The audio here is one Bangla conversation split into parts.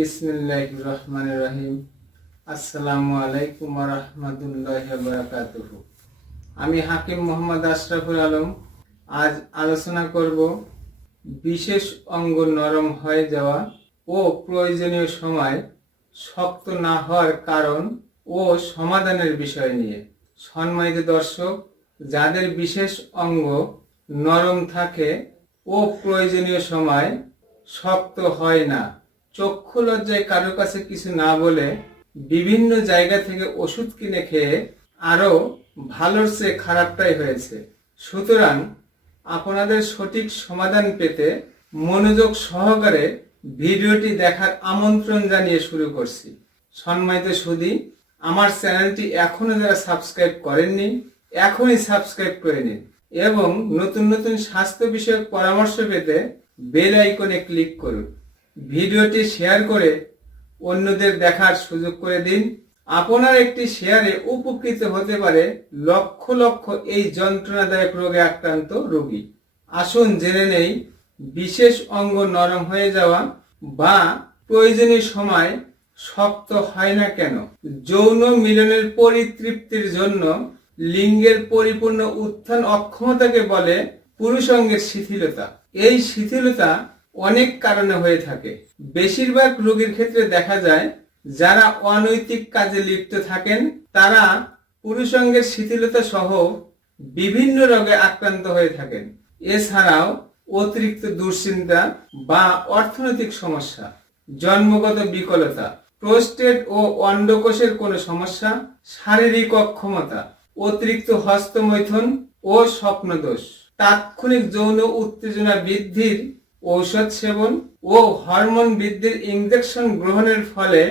বিসমিল্লাহ রহমান রহিম আসসালামু আলাইকুম রহমতুল্লাহ আমি হাকিম মোহাম্মদ আশরাফুল আলম। আজ আলোচনা করব বিশেষ অঙ্গ নরম হয়ে যাওয়া ও প্রয়োজনীয় সময় শক্ত না হওয়ার কারণ ও সমাধানের বিষয় নিয়ে। সম্মানিত দর্শক, যাদের বিশেষ অঙ্গ নরম থাকে ও প্রয়োজনীয় সময় শক্ত হয় না চক্ষু লজ্জায় কারও কাছে কিছু না বলে বিভিন্ন জায়গা থেকে ওষুধ কিনে খেয়ে আরও ভালোর চেয়ে খারাপটাই হয়েছে। সুতরাং আপনাদের সঠিক সমাধান পেতে মনোযোগ সহকারে ভিডিওটি দেখার আমন্ত্রণ জানিয়ে শুরু করছি। সম্মানিত সুদী আমার চ্যানেলটি এখনও যারা সাবস্ক্রাইব করেননি, এখনই সাবস্ক্রাইব করে নিন এবং নতুন নতুন স্বাস্থ্য বিষয়ক পরামর্শ পেতে বেল আইকনে ক্লিক করুন। ভিডিওটি শেয়ার করে অন্যদের দেখার সুযোগ করে দিন। আপনার একটি শেয়ারে উপকৃত হতে পারে লক্ষ লক্ষ এই যন্ত্রণাদায়ক রোগে আক্রান্ত রোগী। আসুন জেনে নেই, বিশেষ অঙ্গ নরম হয়ে যাওয়া বা প্রয়োজনীয় সময় শক্ত হয় না কেন? যৌন মিলনের পরিতৃপ্তির জন্য লিঙ্গের পরিপূর্ণ উত্থান অক্ষমতাকে বলে পুরুষ অঙ্গের শিথিলতা। এই শিথিলতা অনেক কারণে হয়ে থাকে। বেশিরভাগ রোগীর ক্ষেত্রে দেখা যায়, যারা অনৈতিক কাজে লিপ্ত থাকেন, তারা পুরুষঙ্গের শিথিলতা সহ বিভিন্ন রোগে আক্রান্ত হয়ে থাকেন। এছাড়াও অতিরিক্ত দুশ্চিন্তা বা অর্থনৈতিক সমস্যা, জন্মগত বিকলতা, প্রোস্টেট ও অন্ডকোষের কোনো সমস্যা, শারীরিক অক্ষমতা, অতিরিক্ত হস্তমৈথুন ও স্বপ্নদোষ, তাৎক্ষণিক যৌন উত্তেজনা বৃদ্ধির ঔষধ সেবন ও হরমোন বৃদ্ধির ইঞ্জেকশন গ্রহণের ফলে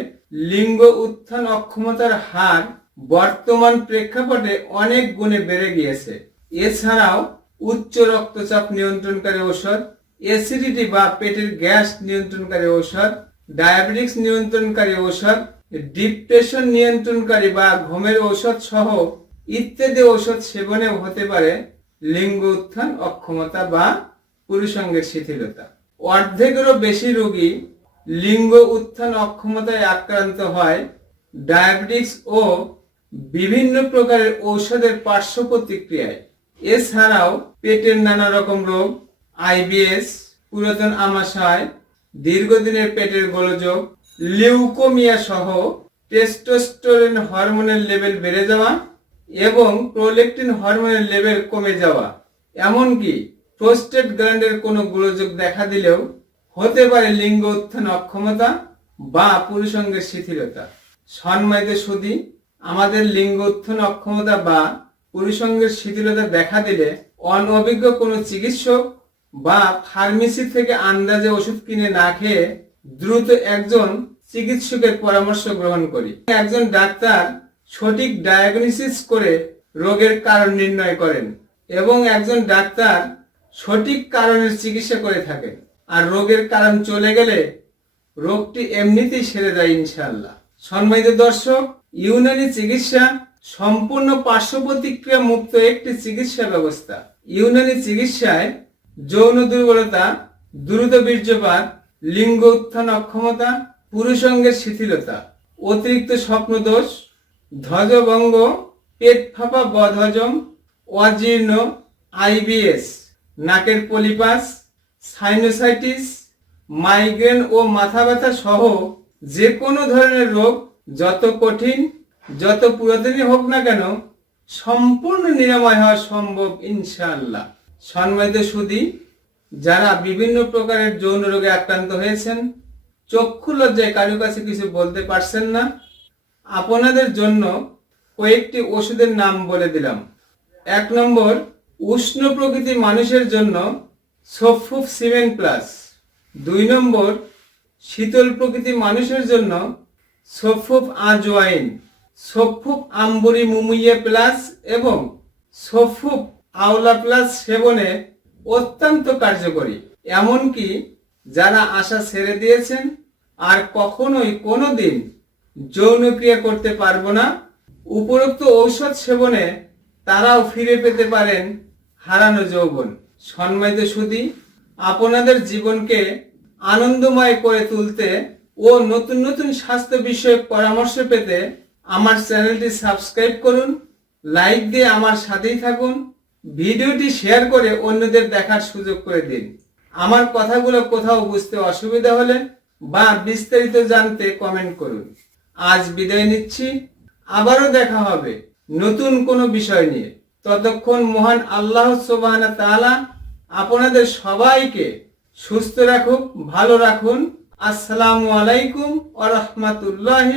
লিঙ্গ উত্থান অক্ষমতার হার বর্তমান প্রেক্ষাপটে অনেক গুণে বেড়ে গিয়েছে। এছাড়াও উচ্চ রক্তচাপ নিয়ন্ত্রণকারী ঔষধ অ্যাসিডিটি বা পেটের গ্যাস নিয়ন্ত্রণকারী ঔষধ ডায়াবেটিক্স নিয়ন্ত্রণকারী ঔষধ ডিপ্রেশন নিয়ন্ত্রণকারী বা ঘুমের ঔষধ সহ ইত্যাদি ঔষধ সেবনে হতে পারে লিঙ্গ উত্থান অক্ষমতা বা পুরুষাঙ্গের শিথিলতা। অর্ধেকেরও বেশি রোগী লিঙ্গ উত্থান অক্ষমতায় আক্রান্ত হয় ডায়াবেটিক্স ও বিভিন্ন প্রকারের ঔষধের পার্শ্ব প্রতিক্রিয়ায়। এছাড়াও পেটের নানা রকম রোগ আইবিএস পুরাতন আমাশয়, দীর্ঘদিনের পেটের গোলযোগ, লিউকোমিয়া সহ টেস্টোস্টেরন হরমোনের লেভেল বেড়ে যাওয়া এবং প্রোলেকটিন হরমোনের লেভেল কমে যাওয়া। এমনকি প্রোস্টেট গ্ল্যান্ডের কোনো গোলযোগ দেখা দিলেও হতে পারে লিঙ্গ উত্থান অক্ষমতা বা পুরুষাঙ্গের শিথিলতা। সম্মানিত সুদী আমাদের লিঙ্গ উত্থান অক্ষমতা বা পুরুষাঙ্গের শিথিলতা দেখা দিলে অনভিজ্ঞ কোনো চিকিৎসক বা ফার্মেসি থেকে আন্দাজে ওষুধ কিনে না খেয়ে দ্রুত একজন চিকিৎসকের পরামর্শ গ্রহণ করি। একজন ডাক্তার সঠিক ডায়াগনোসিস করে রোগের কারণ নির্ণয় করেন এবং একজন ডাক্তার সঠিক কারণের চিকিৎসা করে থাকেন। আর রোগের কারণ চলে গেলে রোগটি এমনিতেই সেরে যায় ইনশাল্লাহ সম্মানিত দর্শক, ইউনানি চিকিৎসা সম্পূর্ণ পার্শ্ব প্রতিক্রিয়া মুক্ত একটি চিকিৎসা ব্যবস্থা। ইউনানি চিকিৎসায় যৌন দুর্বলতা, দ্রুত বীর্যপাত, লিঙ্গ উত্থান অক্ষমতা, পুরুষাঙ্গের শিথিলতা, অতিরিক্ত স্বপ্নদোষ, ধ্বজভঙ্গ, পেট ফাঁপা বদহজম, অজীর্ণ, আইবিএস। নাকের পলিপাস সাইনোসাইটিস মাইগ্রেন ও মাথা ব্যথা সহ যে কোনো ধরনের রোগ যত কঠিন, যত পুরাতনই হোক না কেন, সম্পূর্ণ নিরাময় হওয়া সম্ভব ইনশাআল্লাহ। সম্মানিত সুদী, যারা বিভিন্ন প্রকারের যৌন রোগে আক্রান্ত হয়েছেন, চক্ষু লজ্জায় কারও কাছে কিছু বলতে পারছেন না, আপনাদের জন্য কয়েকটি ওষুধের নাম বলে দিলাম। এক নম্বর উষ্ণ প্রকৃতির মানুষের জন্য সফুফ সিমেন্ট প্লাস। দুই নম্বর, শীতল প্রকৃতির মানুষের জন্য সফুফ আজওয়াইন সফুফ আম্বরি মুমুইয়া প্লাস এবং সফুফ আওলা প্লাস সেবনে অত্যন্ত কার্যকরী। এমনকি যারা আশা ছেড়ে দিয়েছেন, আর কখনোই কোনোদিন যৌন ক্রিয়া করতে পারব না, উপরোক্ত ঔষধ সেবনে তারাও ফিরে পেতে পারেন হারানো যৌবন। সম্মানিত সুদী আপনাদের জীবনকে আনন্দময় করে তুলতে ও নতুন নতুন স্বাস্থ্য বিষয়ক পরামর্শ পেতে আমার চ্যানেলটি সাবস্ক্রাইব করুন, লাইক দিয়ে আমার সাথেই থাকুন, ভিডিওটি শেয়ার করে অন্যদের দেখার সুযোগ করে দিন। আমার কথাগুলো কোথাও বুঝতে অসুবিধা হলে বা বিস্তারিত জানতে কমেন্ট করুন। আজ বিদায় নিচ্ছি, আবারও দেখা হবে নতুন কোনো বিষয় নিয়ে। ততক্ষণ মহান আল্লাহ সুবাহ আপনাদের সবাইকে সুস্থ রাখুক ভালো রাখুন। আসসালামু আলাইকুম আ রহমতুল্লাহ